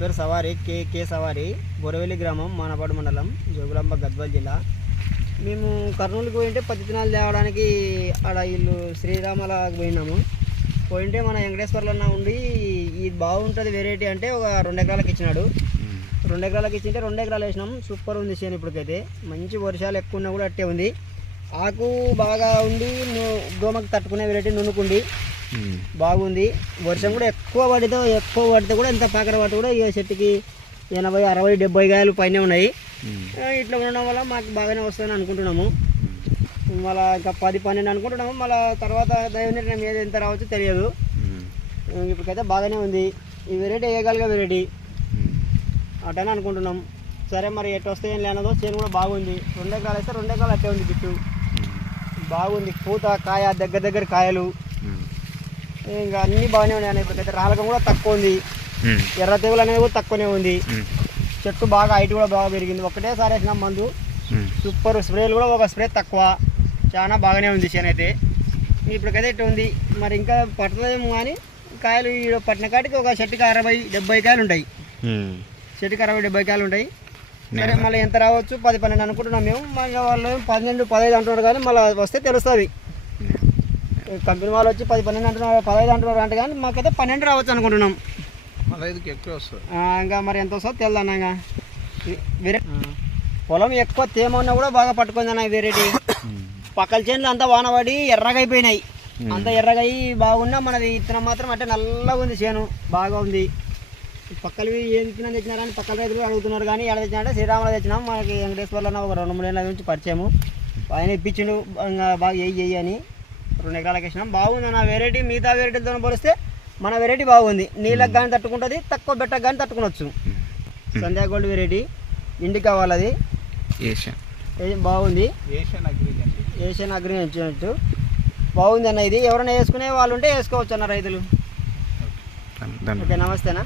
పేరు సవారి కే కే సవారి బొరవెల్లి గ్రామం మానపాడు మండలం జోగులాంబ గద్వాల్ జిల్లా. మేము కర్నూలుకి పోయింటే పత్తి విత్తనాలు తేవడానికి ఆడ ఇల్లు శ్రీరామల పోయినాము. పోయింటే మన వెంకటేశ్వర్లో ఉండి ఇది బాగుంటుంది వెరైటీ అంటే ఒక రెండు ఎకరాలకు ఇచ్చినాడు. రెండు ఎకరాలకు ఇచ్చింటే రెండు ఎకరాలు వేసినాం. సూపర్ ఉంది చేను ఇప్పటికైతే. మంచి వర్షాలు ఎక్కువ ఉన్నా కూడా అట్టే ఉంది. ఆకు బాగా ఉండి దోమకు తట్టుకునే వెరైటీ నునుకుండి బాగుంది. వర్షం కూడా ఎక్కువ పడితే ఎక్కువ పడితే కూడా ఎంత పాకర పడితే కూడా ఈ చెట్టుకి ఎనభై అరవై డెబ్బై కాయలు పైన ఉన్నాయి. ఇట్లా ఉండడం వల్ల మాకు బాగానే వస్తుందని అనుకుంటున్నాము. మళ్ళీ ఇంకా పది పన్నెండు అనుకుంటున్నాము. మళ్ళీ తర్వాత దైవ నిర్ణయం ఏది ఎంత రావచ్చో తెలియదు. ఇప్పటికైతే బాగానే ఉంది. ఈ వెరైటీ వేయగలిగే వెరైటీ. అటని అనుకుంటున్నాం. సరే మరి ఎటు వస్తే ఏం లేనదో చేను కూడా బాగుంది. రెండు ఎకరాలు వేస్తే రెండు ఎకరాలు అట్టే ఉంది బిట్టు బాగుంది. పూత కాయ దగ్గర దగ్గర కాయలు. ఇంకా అన్నీ బాగానే ఉన్నాయి ఇప్పటికైతే రాలకం కూడా తక్కువ ఉంది. ఎర్ర తెగులు అనేది కూడా తక్కువనే ఉంది. చెట్టు బాగా హైట్ కూడా బాగా పెరిగింది. ఒకటేసారి వేసినాం మందు. సూపర్ స్ప్రేలు కూడా ఒక స్ప్రే తక్కువ. చాలా బాగానే ఉంది చేను అయితే. ఇప్పటికైతే ఇట్లా ఉంది. మరి ఇంకా పట్టలేము కానీ కాయలు ఈ పట్టిన కాటికి ఒక చెట్టుకి అరవై డెబ్బై కాయలు ఉంటాయి. చెట్టుకి అరవై డెబ్బై కాయలు ఉంటాయి. సరే మళ్ళీ ఎంత రావచ్చు? పది పన్నెండు అనుకుంటున్నాం మేము. మళ్ళీ వాళ్ళు పన్నెండు పదహైదు అంటున్నారు కానీ మళ్ళీ వస్తే తెలుస్తుంది. కంపెనీ వాళ్ళు వచ్చి పది పన్నెండు అంటున్నారు పదహైదు అంటున్నారు అంటే కానీ మాకైతే పన్నెండు రావచ్చు అనుకుంటున్నాం. పదహైదుకి ఎక్కువ వస్తుంది. ఇంకా మరి ఎంత వస్తుందో తెల్దన్న ఇంకా? ఇ- వేరే. పొలం ఎక్కువ తేమ ఉన్నా కూడా బాగా పట్టుకుంది అన్న వెరైటీ పక్కల చేనులు అంతా వాన పడి ఎర్రగా అయిపోయినాయి. అంత ఎర్రగా అయ్యి బాగున్నా మనది ఇత్తనం మాత్రం అంటే నల్లగా ఉంది చేను బాగా ఉంది. పక్కలవి ఏం ఇత్తనం తెచ్చినారని పక్కల రైతులు అడుగుతున్నారు కానీ ఎక్కడ తెచ్చినారంటే శ్రీరాములు తెచ్చినాం. మనకి వెంకటేశ్వర్లో ఒక రెండు మూడు ఏళ్ళ నుంచి పరిచయము. ఆయన ఇప్పించిండు ఇంకా బాగా ఎయ్యి అని. రెండు ఎకరాలకు వేసినాం. బాగుంది అన్న వెరైటీ మిగతా వెరైటీలతో పోలిస్తే మన వెరైటీ బాగుంది. నీళ్ళకి కానీ తట్టుకుంటుంది తక్కువ బెట్టకు కానీ తట్టుకునొచ్చు. సంధ్యా గోల్డ్ వెరైటీ ఇంటికి కావాలి అది ఏషియన్ ఇది బాగుంది ఏషియన్ అగ్రి వచ్చినట్టు బాగుంది అన్న ఇది. ఎవరైనా వేసుకునే వాళ్ళు ఉంటే వేసుకోవచ్చు అన్న రైతులు. ధన్యవాదాలు ఓకే నమస్తేనా